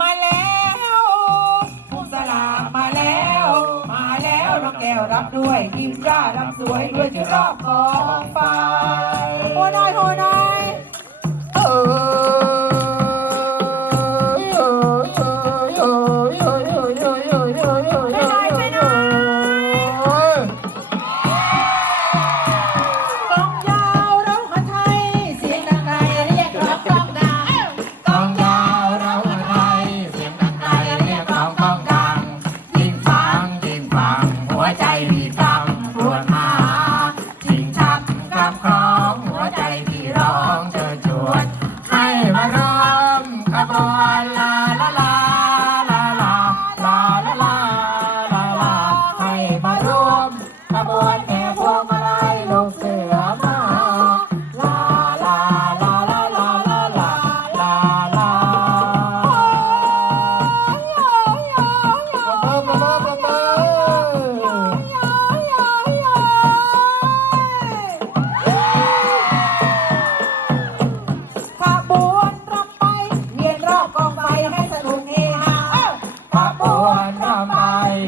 มาแล้วมุสลามมาแล้ว มาแล้วน้องแก้วรับด้วยทีมร่ารำสวยด้วยชุดรอบกองไฟโหน่อยโหน่อยเออ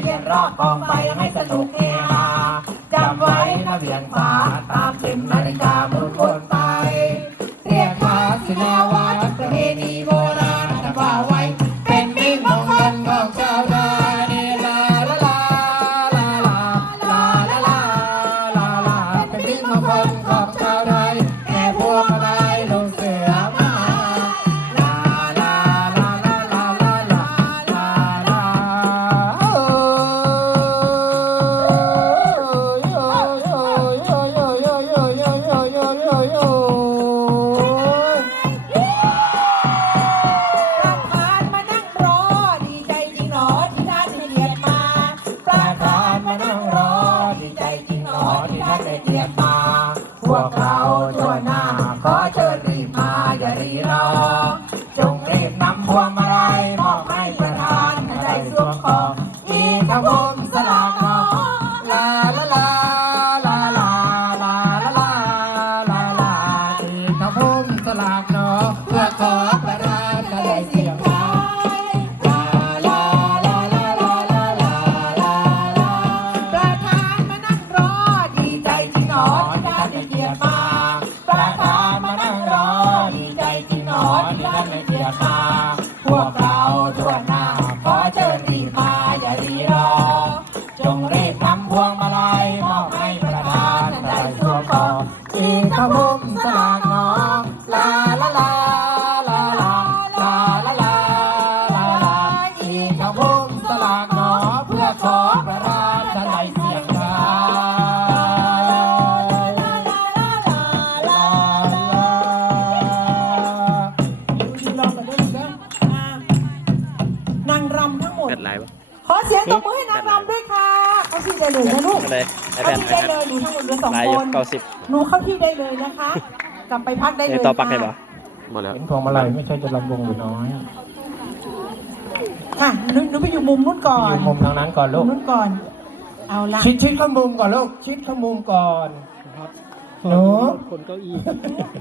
กันรอบกองไฟให้สนุกำทั้งหมดขอเสียงตบมือให้นางรำด้วยค่ะ เขาที่ได้เลยนะลูกเข้าที่ได้เลยหนูทั้งหมดเหลือสองคนหนูเข้าที่ได้เลยนะคะ กลับไปพักได้เลยต่อปักได้ปะหมดแล้ว เห็นพวงมาลัยไม่ใช่จะลำวงหรือน้อยค่ะหนูหนูไปอยู่มุมนู้นก่อนอยู่มุมทางนั้นก่อนลูกนู้นก่อน เอาละชิดชิดข้างมุมก่อนลูกชิดข้างมุมก่อนหนูคนเก้าอี้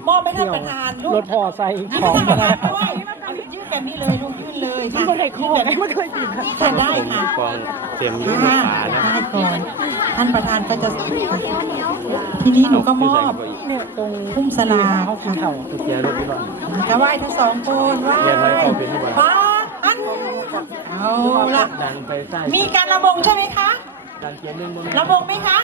มอบไปท่านประธานลูกรถพอใส่ของใานล้ว กันนี่เลยลูกยื่นเลยที่ะไม่เคยโค้ไม่เคยผิดค่ะได้ค่ะกองเตรียมยื่นฝานะก่อนท่านประธานก็จะทีนี้หนูก็มอบเนี่ยตรงพุ่มสลาค่ะก็ไหว้ทั้งสองคนไหว้ป้าอันเอาละมีการระบงใช่ไหมคะระบงไหมคะ